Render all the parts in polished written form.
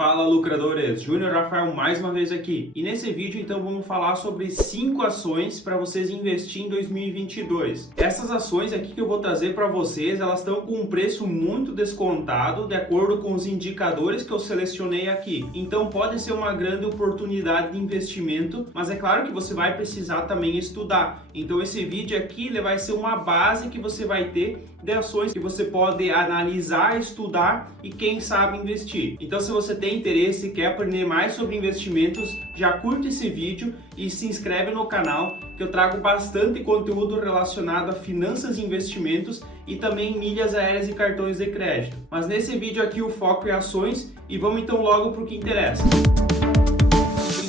Fala lucradores, Júnior Rafael mais uma vez aqui. E nesse vídeo então vamos falar sobre 5 ações para vocês investir em 2022. Essas ações aqui que eu vou trazer para vocês, elas estão com um preço muito descontado de acordo com os indicadores que eu selecionei aqui. Então pode ser uma grande oportunidade de investimento, mas é claro que você vai precisar também estudar. Então esse vídeo aqui ele vai ser uma base que você vai ter de ações que você pode analisar, estudar e quem sabe investir. Então se você tem interesse e quer aprender mais sobre investimentos, já curte esse vídeo e se inscreve no canal, que eu trago bastante conteúdo relacionado a finanças e investimentos e também milhas aéreas e cartões de crédito. Mas nesse vídeo aqui o foco é ações e vamos então logo para o que interessa.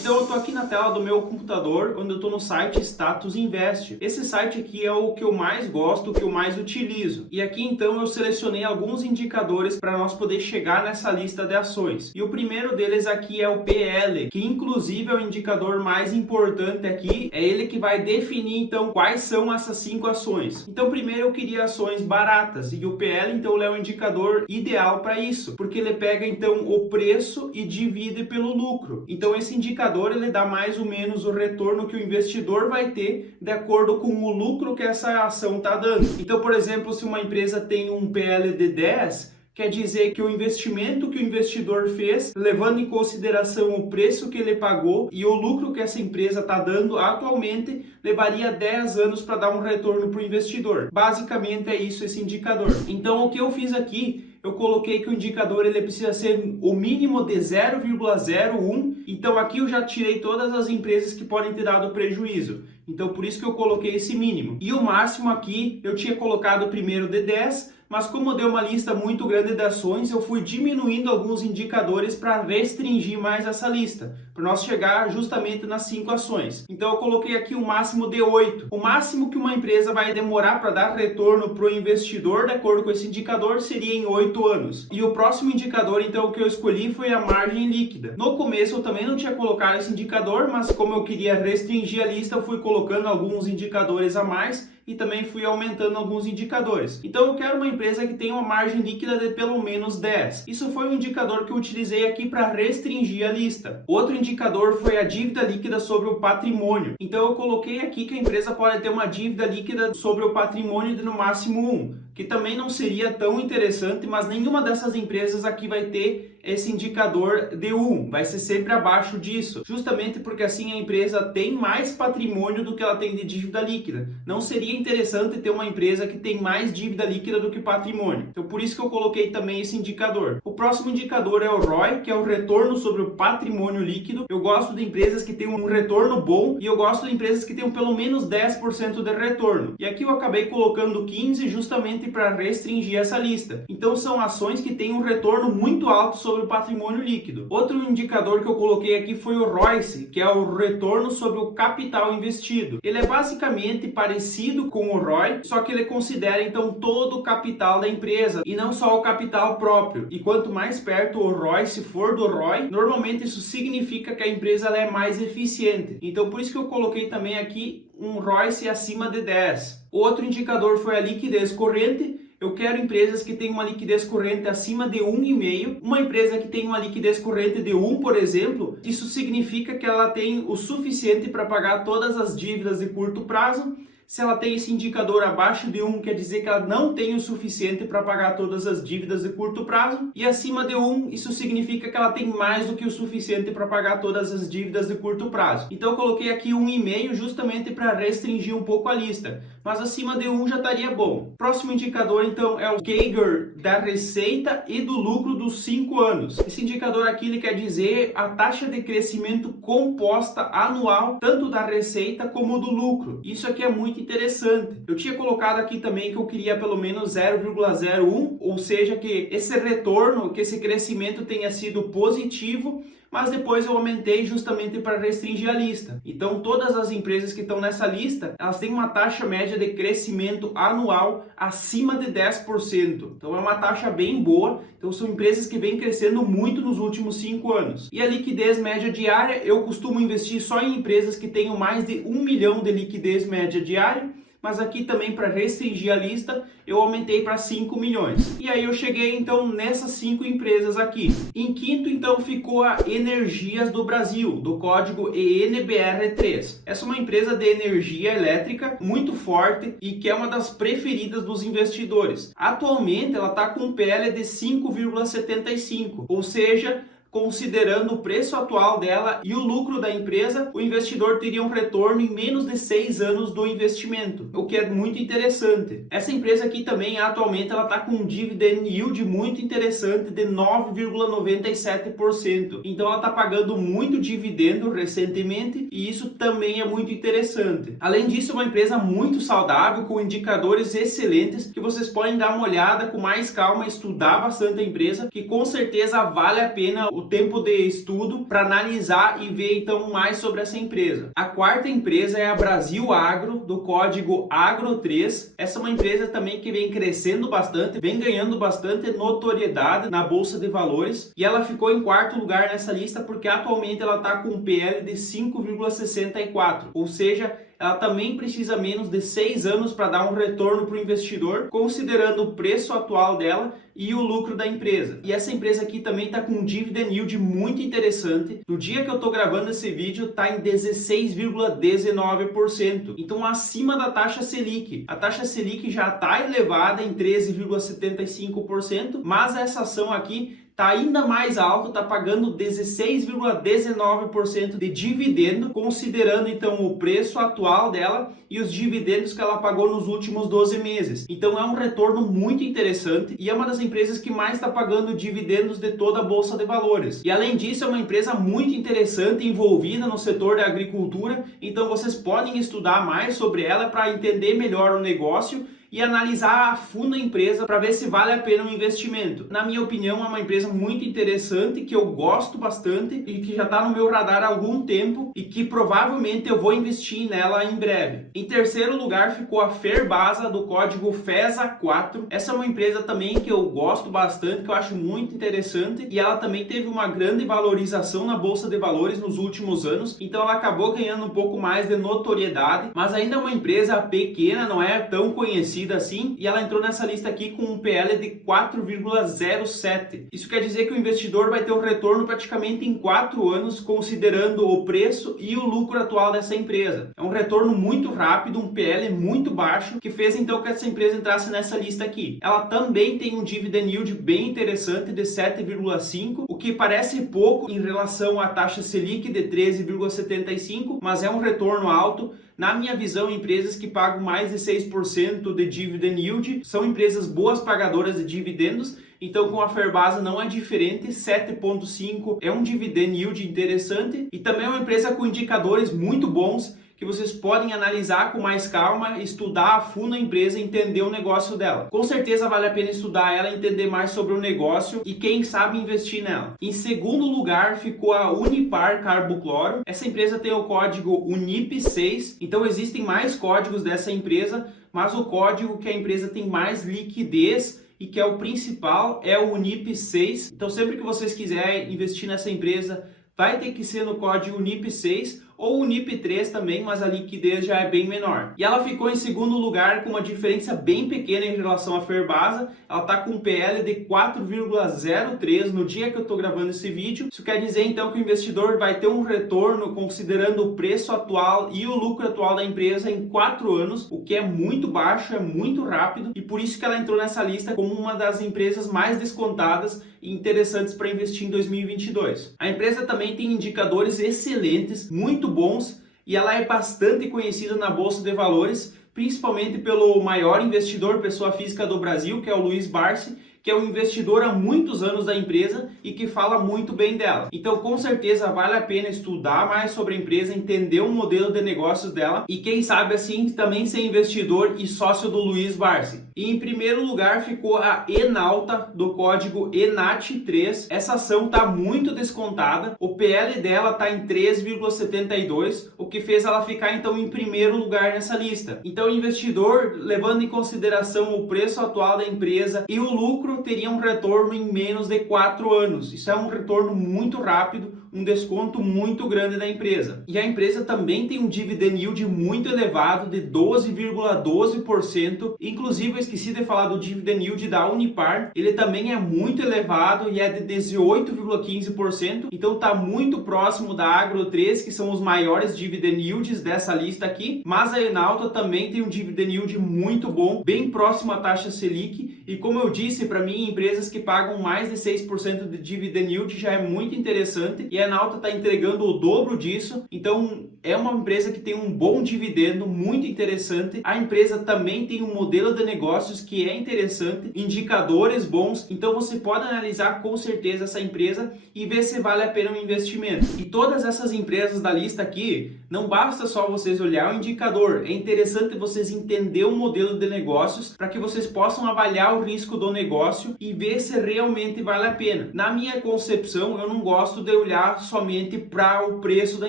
Então eu estou aqui na tela do meu computador, onde eu estou no site Status Invest. Esse site aqui é o que eu mais gosto, o que eu mais utilizo. E aqui então eu selecionei alguns indicadores para nós poder chegar nessa lista de ações. E o primeiro deles aqui é o PL, que inclusive é o indicador mais importante aqui. É ele que vai definir então quais são essas 5 ações. Então primeiro eu queria ações baratas e o PL então ele é o indicador ideal para isso, porque ele pega então o preço e divide pelo lucro. Então esse indicador ele dá mais ou menos o retorno que o investidor vai ter de acordo com o lucro que essa ação está dando. Então, por exemplo, se uma empresa tem um PL de 10, quer dizer que o investimento que o investidor fez, levando em consideração o preço que ele pagou e o lucro que essa empresa está dando atualmente, levaria 10 anos para dar um retorno para o investidor. Basicamente é isso esse indicador. Então, o que eu fiz aqui, eu coloquei que o indicador ele precisa ser o mínimo de 0,01. Então aqui eu já tirei todas as empresas que podem ter dado prejuízo. Então por isso que eu coloquei esse mínimo. E o máximo aqui eu tinha colocado primeiro de 10, mas como deu uma lista muito grande de ações, eu fui diminuindo alguns indicadores para restringir mais essa lista, para nós chegar justamente nas 5 ações. Então eu coloquei aqui o máximo de 8. O máximo que uma empresa vai demorar para dar retorno para o investidor, de acordo com esse indicador, seria em 8 anos. E o próximo indicador então que eu escolhi foi a margem líquida. No começo eu também não tinha colocado esse indicador, mas como eu queria restringir a lista, eu fui colocando alguns indicadores a mais e também fui aumentando alguns indicadores. Então eu quero uma empresa que tenha uma margem líquida de pelo menos 10. Isso foi um indicador que eu utilizei aqui para restringir a lista. Outro indicador foi a dívida líquida sobre o patrimônio. Então eu coloquei aqui que a empresa pode ter uma dívida líquida sobre o patrimônio de no máximo 1, que também não seria tão interessante, mas nenhuma dessas empresas aqui vai ter esse indicador de 1, vai ser sempre abaixo disso, justamente porque assim a empresa tem mais patrimônio do que ela tem de dívida líquida. Não seria interessante ter uma empresa que tem mais dívida líquida do que patrimônio. Então por isso que eu coloquei também esse indicador. O próximo indicador é o ROI, que é o retorno sobre o patrimônio líquido. Eu gosto de empresas que têm um retorno bom e eu gosto de empresas que tenham pelo menos 10% de retorno. E aqui eu acabei colocando 15 justamente para restringir essa lista. Então são ações que têm um retorno muito alto sobre o patrimônio líquido. Outro indicador que eu coloquei aqui foi o ROIC, que é o retorno sobre o capital investido. Ele é basicamente parecido com o ROI, só que ele considera então todo o capital da empresa e não só o capital próprio. E quanto mais perto o ROIC for do ROI, normalmente isso significa que a empresa ela é mais eficiente. Então por isso que eu coloquei também aqui um ROIC acima de 10. Outro indicador foi a liquidez corrente. Eu quero empresas que tenham uma liquidez corrente acima de 1,5. Uma empresa que tem uma liquidez corrente de 1, por exemplo, isso significa que ela tem o suficiente para pagar todas as dívidas de curto prazo. Se ela tem esse indicador abaixo de 1, quer dizer que ela não tem o suficiente para pagar todas as dívidas de curto prazo. E acima de 1, isso significa que ela tem mais do que o suficiente para pagar todas as dívidas de curto prazo. Então eu coloquei aqui 1,5 justamente para restringir um pouco a lista. Mas acima de 1 já estaria bom. Próximo indicador então é o CAGR da receita e do lucro dos 5 anos. Esse indicador aqui ele quer dizer a taxa de crescimento composta anual, tanto da receita como do lucro. Isso aqui é muito interessante. Eu tinha colocado aqui também que eu queria pelo menos 0,01, ou seja, que esse retorno, que esse crescimento tenha sido positivo, mas depois eu aumentei justamente para restringir a lista. Então todas as empresas que estão nessa lista, elas têm uma taxa média de crescimento anual acima de 10%. Então é uma taxa bem boa. Então são empresas que vêm crescendo muito nos últimos 5 anos. E a liquidez média diária, eu costumo investir só em empresas que tenham mais de 1 milhão de liquidez média diária. mas aqui também para restringir a lista eu aumentei para 5 milhões. E aí eu cheguei então nessas 5 empresas aqui. Em quinto então ficou a Energias do Brasil, do código ENBR3. Essa é uma empresa de energia elétrica muito forte e que é uma das preferidas dos investidores. Atualmente ela está com um PL de 5,75, ou seja, considerando o preço atual dela e o lucro da empresa, o investidor teria um retorno em menos de 6 anos do investimento, o que é muito interessante. Essa empresa aqui também, atualmente, ela está com um dividend yield muito interessante de 9,97%. Então ela está pagando muito dividendo recentemente e isso também é muito interessante. Além disso, é uma empresa muito saudável, com indicadores excelentes, que vocês podem dar uma olhada com mais calma, estudar bastante a empresa, que com certeza vale a pena o tempo de estudo para analisar e ver então mais sobre essa empresa. A quarta empresa é a Brasil Agro, do código AGRO3. Essa é uma empresa também que vem crescendo bastante, vem ganhando bastante notoriedade na Bolsa de Valores e ela ficou em quarto lugar nessa lista porque atualmente ela está com um PL de 5,64, ou seja, ela também precisa menos de 6 anos para dar um retorno para o investidor, considerando o preço atual dela e o lucro da empresa. E essa empresa aqui também está com um dividend yield muito interessante. No dia que eu estou gravando esse vídeo, está em 16,19%. Então, acima da taxa Selic. A taxa Selic já está elevada em 13,75%, mas essa ação aqui está ainda mais alto, está pagando 16,19% de dividendo, considerando então o preço atual dela e os dividendos que ela pagou nos últimos 12 meses. Então é um retorno muito interessante e é uma das empresas que mais está pagando dividendos de toda a Bolsa de Valores. E além disso, é uma empresa muito interessante, envolvida no setor da agricultura, então vocês podem estudar mais sobre ela para entender melhor o negócio e analisar a fundo a empresa para ver se vale a pena um investimento. Na minha opinião, é uma empresa muito interessante, que eu gosto bastante e que já está no meu radar há algum tempo e que provavelmente eu vou investir nela em breve. Em terceiro lugar ficou a Ferbasa, do código FESA4. Essa é uma empresa também que eu gosto bastante, que eu acho muito interessante e ela também teve uma grande valorização na Bolsa de Valores nos últimos anos, então ela acabou ganhando um pouco mais de notoriedade, mas ainda é uma empresa pequena, não é tão conhecida assim, e ela entrou nessa lista aqui com um PL de 4,07. Isso quer dizer que o investidor vai ter um retorno praticamente em 4 anos, considerando o preço e o lucro atual dessa empresa. É um retorno muito rápido, um PL muito baixo, que fez então que essa empresa entrasse nessa lista aqui. Ela também tem um dividend yield bem interessante de 7,5, o que parece pouco em relação à taxa Selic de 13,75, mas é um retorno alto. Na minha visão, empresas que pagam mais de 6% de dividend yield são empresas boas pagadoras de dividendos. Então, com a Ferbasa não é diferente, 7,5 é um dividend yield interessante e também é uma empresa com indicadores muito bons que vocês podem analisar com mais calma, estudar a fundo a empresa e entender o negócio dela. Com certeza vale a pena estudar ela, entender mais sobre o negócio e quem sabe investir nela. Em segundo lugar ficou a Unipar Carbocloro. Essa empresa tem o código UNIP6, então existem mais códigos dessa empresa, mas o código que a empresa tem mais liquidez e que é o principal é o UNIP6. Então sempre que vocês quiserem investir nessa empresa, vai ter que ser no código UNIP6 ou UNIP3 também, mas a liquidez já é bem menor. E ela ficou em segundo lugar com uma diferença bem pequena em relação à Ferbasa. Ela está com um PL de 4,03 no dia que eu estou gravando esse vídeo. Isso quer dizer então que o investidor vai ter um retorno considerando o preço atual e o lucro atual da empresa em 4 anos, o que é muito baixo, é muito rápido e por isso que ela entrou nessa lista como uma das empresas mais descontadas e interessantes para investir em 2022. A empresa também tem indicadores excelentes, muito bons, e ela é bastante conhecida na Bolsa de Valores, principalmente pelo maior investidor pessoa física do Brasil, que é o Luiz Barsi, que é um investidor há muitos anos da empresa e que fala muito bem dela. Então, com certeza, vale a pena estudar mais sobre a empresa, entender o modelo de negócios dela e, quem sabe, assim, também ser investidor e sócio do Luiz Barsi. E, em primeiro lugar, ficou a Enalta, do código ENAT3. Essa ação está muito descontada. O PL dela está em 3,72, o que fez ela ficar, então, em primeiro lugar nessa lista. Então, o investidor, levando em consideração o preço atual da empresa e o lucro lucro teria um retorno em menos de 4 anos. Isso é um retorno muito rápido, um desconto muito grande da empresa. E a empresa também tem um dividend yield muito elevado de 12,12%. Inclusive, eu esqueci de falar do dividend yield da Unipar. Ele também é muito elevado e é de 18,15%. Então está muito próximo da Agro3, que são os maiores dividend yields dessa lista aqui. Mas a Enauta também tem um dividend yield muito bom, bem próximo à taxa Selic. E como eu disse, para mim, empresas que pagam mais de 6% de dividend yield já é muito interessante. E a Enauta está entregando o dobro disso, então é uma empresa que tem um bom dividendo, muito interessante. A empresa também tem um modelo de negócios que é interessante, indicadores bons, então você pode analisar com certeza essa empresa e ver se vale a pena o investimento. E todas essas empresas da lista aqui, não basta só vocês olhar o indicador, é interessante vocês entender o modelo de negócios para que vocês possam avaliar o risco do negócio e ver se realmente vale a pena. Na minha concepção, eu não gosto de olhar somente para o preço da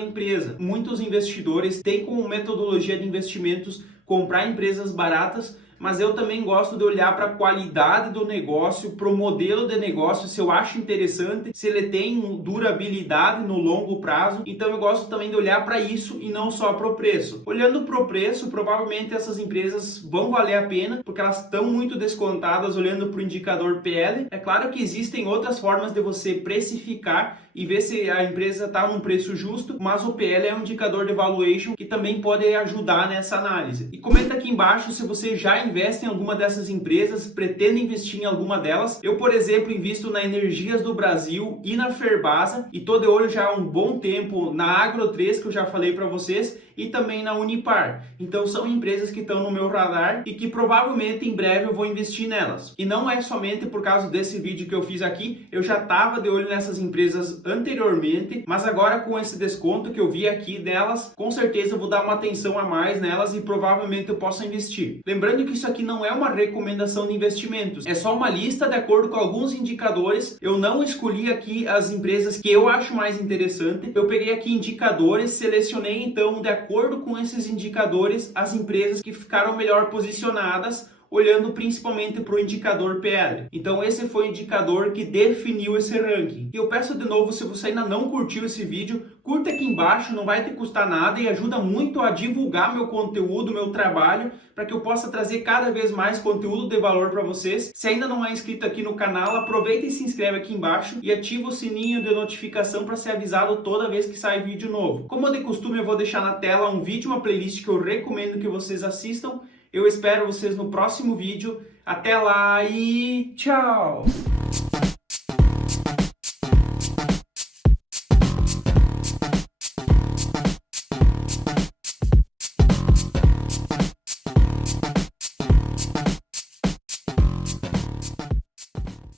empresa. Muitos investidores têm como metodologia de investimentos comprar empresas baratas, mas eu também gosto de olhar para a qualidade do negócio, para o modelo de negócio, se eu acho interessante, se ele tem durabilidade no longo prazo. Então eu gosto também de olhar para isso e não só para o preço. Olhando para o preço, provavelmente essas empresas vão valer a pena, porque elas estão muito descontadas olhando para o indicador PL. É claro que existem outras formas de você precificar e ver se a empresa está num preço justo, mas o PL é um indicador de valuation que também pode ajudar nessa análise. E comenta aqui embaixo se você já investe em alguma dessas empresas, pretende investir em alguma delas. Eu, por exemplo, invisto na Energias do Brasil e na Ferbasa e tô de olho já há um bom tempo na Agro3, que eu já falei para vocês, e também na Unipar. Então são empresas que estão no meu radar e que provavelmente em breve eu vou investir nelas. E não é somente por causa desse vídeo que eu fiz aqui, eu já estava de olho nessas empresas anteriormente, mas agora com esse desconto que eu vi aqui delas, com certeza eu vou dar uma atenção a mais nelas e provavelmente eu possa investir. Lembrando que isso aqui não é uma recomendação de investimentos, é só uma lista de acordo com alguns indicadores. Eu não escolhi aqui as empresas que eu acho mais interessante, eu peguei aqui indicadores, selecionei então de acordo com esses indicadores as empresas que ficaram melhor posicionadas, olhando principalmente para o indicador PL. Então esse foi o indicador que definiu esse ranking. E eu peço de novo, se você ainda não curtiu esse vídeo, curta aqui embaixo, não vai te custar nada e ajuda muito a divulgar meu conteúdo, meu trabalho, para que eu possa trazer cada vez mais conteúdo de valor para vocês. Se ainda não é inscrito aqui no canal, aproveita e se inscreve aqui embaixo e ativa o sininho de notificação para ser avisado toda vez que sai vídeo novo. Como de costume, eu vou deixar na tela um vídeo, uma playlist que eu recomendo que vocês assistam. Eu espero vocês no próximo vídeo. Até lá e tchau!